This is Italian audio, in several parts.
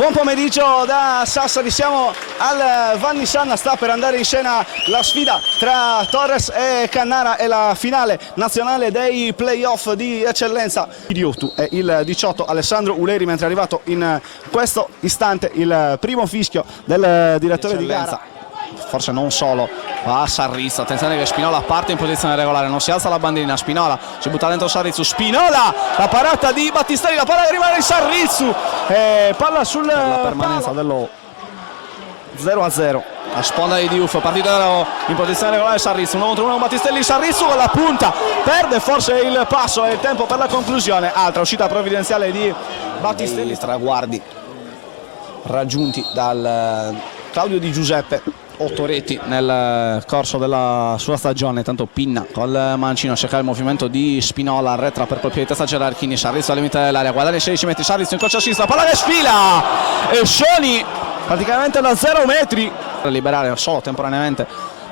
Buon pomeriggio da Sassari, siamo al Vannissanna, sta per andare in scena la sfida tra Torres e Cannara e la finale nazionale dei playoff di eccellenza. È il 18 Alessandro Uleri, mentre è arrivato in questo istante il primo fischio del direttore di gara. Forse non solo a Sarrizzo, attenzione che Spinola parte in posizione regolare, non si alza la bandierina, Spinola si butta dentro Sarrizzo, Spinola, la parata di Battistelli, la palla che rimane in Sarrizzo, palla sulla permanenza dello 0-0 a sponda di Diouf, partito in posizione regolare Sarrizzo, 1 contro 1 con Battistelli, Sarrizzo con la punta, perde forse il passo e il tempo per la conclusione, altra uscita provvidenziale di Battistelli. I traguardi raggiunti dal Claudio Di Giuseppe, 8 reti nel corso della sua stagione, tanto Pinna col mancino cerca il movimento di Spinola, arretra per colpire di testa Gerarchini, Sarrizzo al limite dell'area, guarda i 16 metri, Sarrizzo in concia a sinistra, palla che sfila e Scioni praticamente da 0 metri per liberare solo temporaneamente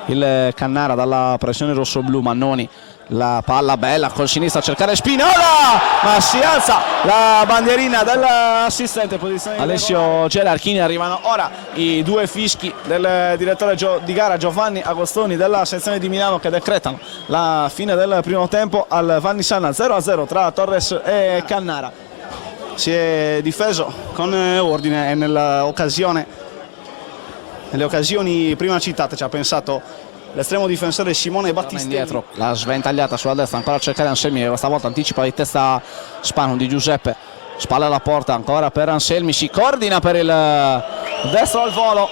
il Cannara dalla pressione rossoblu. Mannoni, la palla bella col sinistro a cercare Spinola, ma si alza la bandierina dell'assistente posizione Alessio Gerarchini. Arrivano ora i due fischi del direttore di gara Giovanni Agostoni della sezione di Milano, che decretano la fine del primo tempo al Vannissanna, 0-0 tra Torres e Cannara. Si è difeso con ordine e nelle occasioni prima citate ci ha pensato l'estremo difensore Simone Battistelli. Indietro, la sventagliata sulla destra, ancora a cercare Anselmi, questa volta anticipa di testa Spanu di Giuseppe, spalla alla porta ancora per Anselmi, si coordina per il destro al volo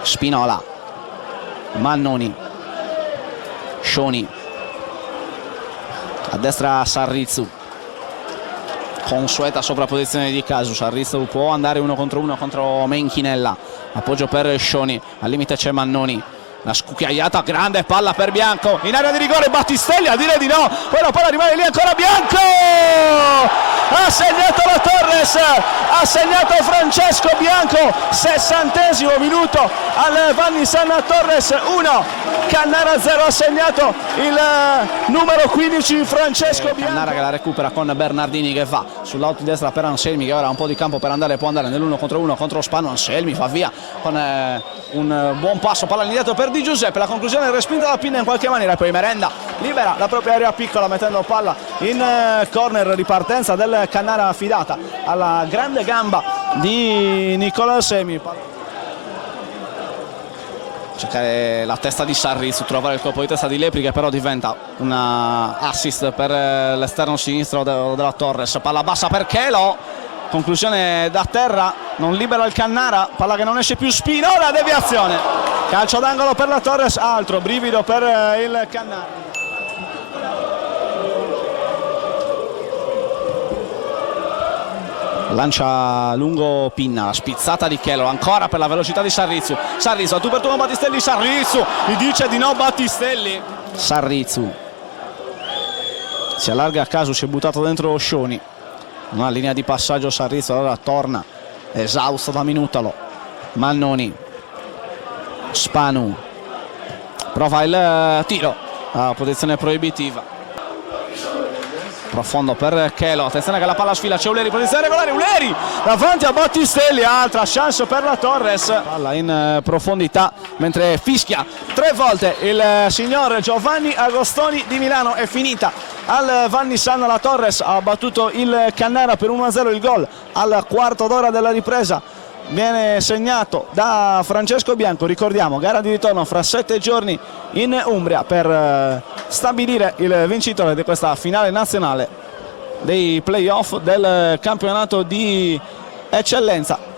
Spinola, Mannoni, Scioni, a destra Sarrizzo, consueta sovrapposizione di Casu, Sarrizzo può andare 1 contro 1 contro Menchinella, appoggio per Scioni, al limite c'è Mannoni, la scucchiaiata, grande palla per Bianco, in area di rigore Battistelli, a dire di no, poi la palla rimane lì ancora Bianco, ha segnato la Torres, ha segnato Francesco Bianco, 60° minuto al Vannissanna. Torres 1, Cannara 0, ha segnato il numero 15 Francesco Bianco. Cannara che la recupera con Bernardini che va sull'auto di destra per Anselmi, che ora ha un po' di campo per andare, può andare nell'1 contro 1 contro Spano. Anselmi va via con un buon passo, palla all'indietro per Di Giuseppe, la conclusione è respinta da Pinna in qualche maniera, e poi Merenda libera la propria area piccola mettendo palla in corner, ripartenza del Cannara affidata alla grande gamba di Nicola Semi. Cercare la testa di Sarrizzo, trovare il colpo di testa di Lepri, che però diventa un assist per l'esterno sinistro della Torres, palla bassa per Chelo, conclusione da terra, non libera il Cannara, palla che non esce più, Spinola, deviazione, calcio d'angolo per la Torres, altro brivido per il Cannara. Lancia lungo Pinna, spizzata di Chelo, ancora per la velocità di Sarrizzo, Sarrizzo a tu per tu con Battistelli, Sarrizzo gli dice di no Battistelli, Sarrizzo si allarga a caso, si è buttato dentro Scioni, una linea di passaggio Sarrizzo, allora torna esausto da Minutalo, Mannoni, Spanu prova il tiro a posizione proibitiva, profondo per Chelo, attenzione che la palla sfila, c'è Uleri, posizione regolare, Uleri davanti a Battistelli, altra chance per la Torres, palla in profondità mentre fischia 3 volte il signor Giovanni Agostoni di Milano. È finita al Vannissanna, la Torres ha battuto il Cannara per 1-0, il gol al quarto d'ora della ripresa viene segnato da Francesco Bianco. Ricordiamo, gara di ritorno fra 7 giorni in Umbria per stabilire il vincitore di questa finale nazionale dei playoff del campionato di eccellenza.